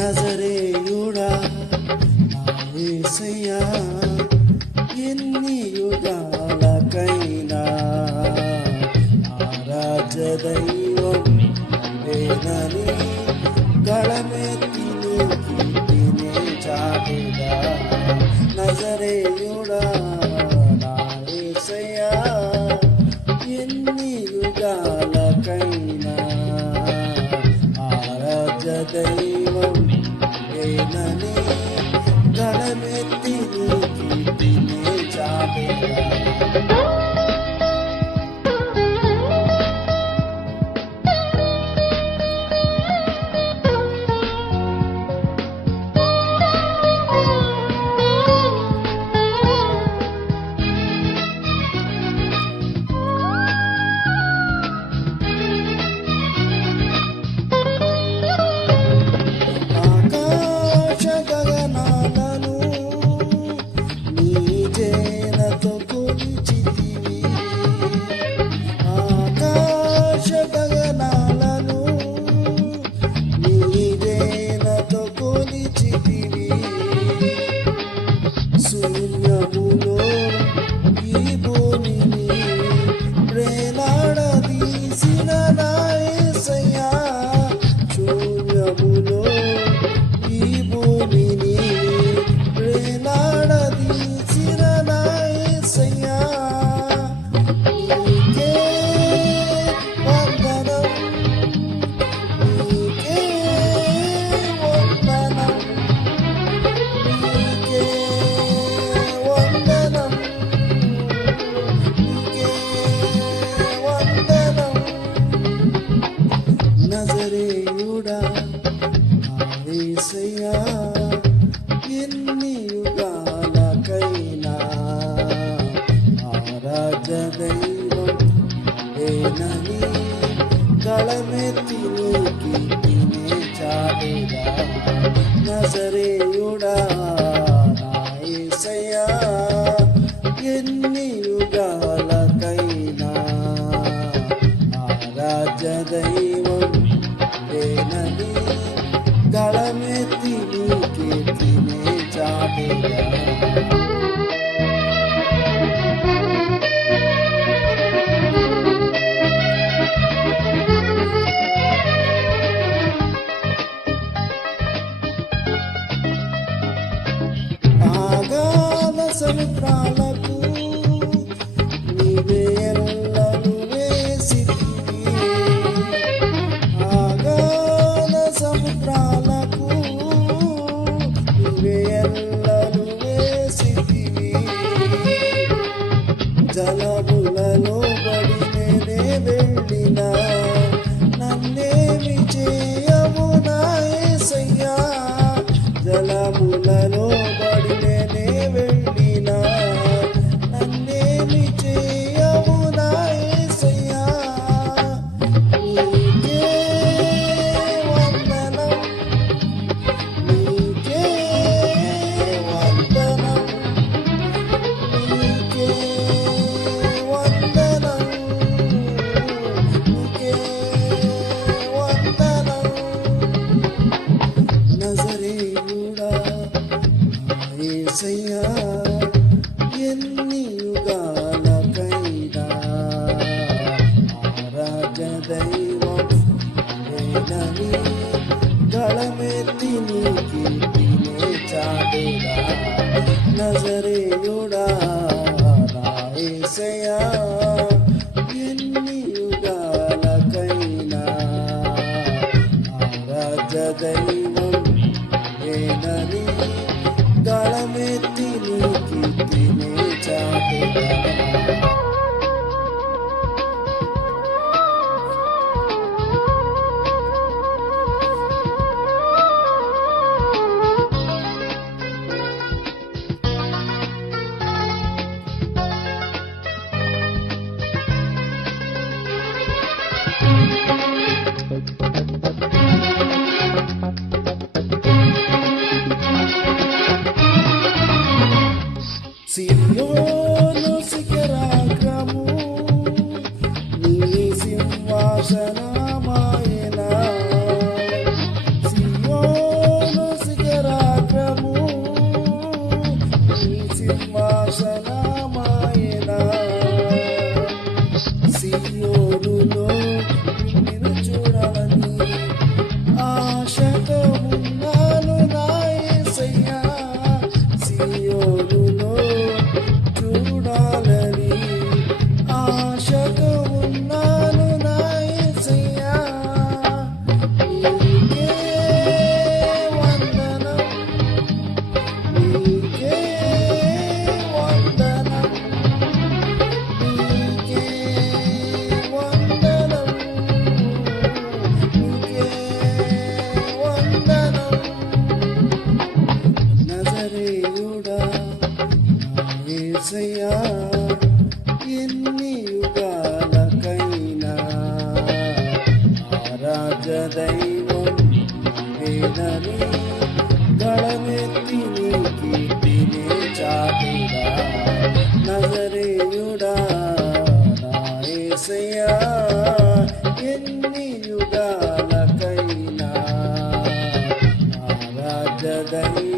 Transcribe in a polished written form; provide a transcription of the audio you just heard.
నజరేయుడా నా యేసయ్యా, ఎన్ని యుగాలకైనా ఆరాధ్య దైవం నీవేనని గళమెత్తి నీ కీర్తినే చాటెదా. నజరేయుడా నా యేసయ్యా, ఎన్ని యుగాలకైనా ఆరాధ్య దైవం నీవేనని గళమెత్తి నీ కీర్తినే చాటెదా. నజరేయుడా నా యేసయ్యా, ఎన్ని యుగాలకైనా ఆరాధ్య దైవం నీవేనని గళమెత్తి నీ కీర్తినే చాటెదా. నజరేయుడా నా యేసయ్యా, ఎన్ని యుగాలకైనా ఆరాధ్య దైవం నీవేనని గళమెత్తి నీ కీర్తినే చాటెదా. ఆగాధ సముద్రాలకు నీవే ఎల్లలు వేసితివి, ఆగాధ సముద్రాలకు నీవే ఎల్లలు వేసితివి. జలములలో బడి నేనే వెళ్ళినా నన్నేమి చేయవు నా యేసయ్యా. జలములలో బడి నేనే వెళ్ళినా నన్నేమి చేయవు నా యేసయ్యా. నీకే వందనం, నీకే వందనం, నీకే వందనం, నీకే వందనం. నజరేయుడా నా యేసయ్యా, ఎన్ని యుగాలకైనా ఆరాధ్య దైవం నీవేనని గళమెత్తి నీ కీర్తినే చాటెదా. నజరేయుడా నా యేసయ్యా, ఎన్ని యుగాలకైనా ఆరాధ్య దైవం నీవేనని గళమెత్తి నీ కీర్తినే చాటెదా. సియోను శిఖరాగ్రము నీ సింహాసనమాయెనా, సియోను ఏనని గళమెత్తి నీ కీర్తిని చాటుడా నజరేయుడా నా యేసయ్యా ఎన్ని యుగాలకైనా ఆరాధ్య దైవమా